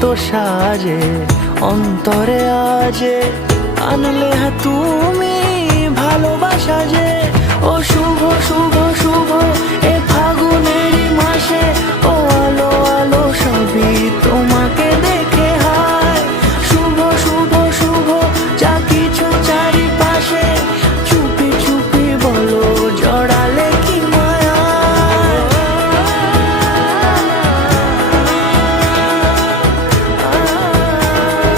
কত সাজে অন্তরে আজে আনলে হ্যাঁ তুমি ভালোবাসা যে ও শুভ শুভ শুভ এ